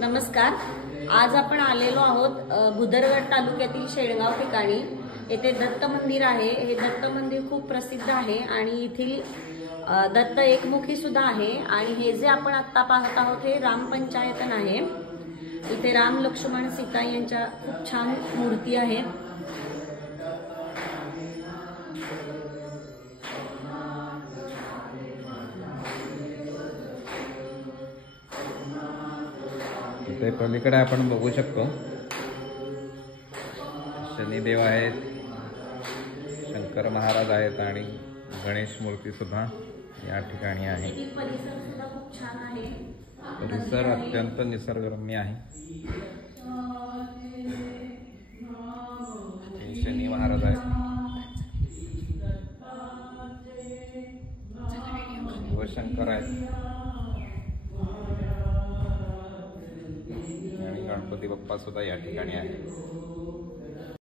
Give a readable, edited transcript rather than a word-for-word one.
नमस्कार। आज आपण आलेलो आहोत भुदरगड तालुक्यातील शेळगाव ठिकाणी। येथे दत्त मंदिर आहे। हे दत्त मंदिर खूप प्रसिद्ध आहे आणि येथील दत्त एकमुखी सुद्धा आहे। आणि हे जे आपण आता पाहत आहोत हे राम पंचायतन आहे। इथे राम लक्ष्मण सीता यांच्या खूप छान मूर्ती आहेत। ते पलीकडे आपण बघू शकतो शनिदेव आहेत, शंकर महाराज आहेत आणि गणेश मूर्ती सुद्धा या ठिकाणी आहे। परिसर सुद्धा खूप छान आहे। परिसर अत्यंत निसर्गरम्य आहे। शनी महाराज आहेत, शिवशंकर आहेत आणि गणपती बाप्पा सुद्धा या ठिकाणी आहे।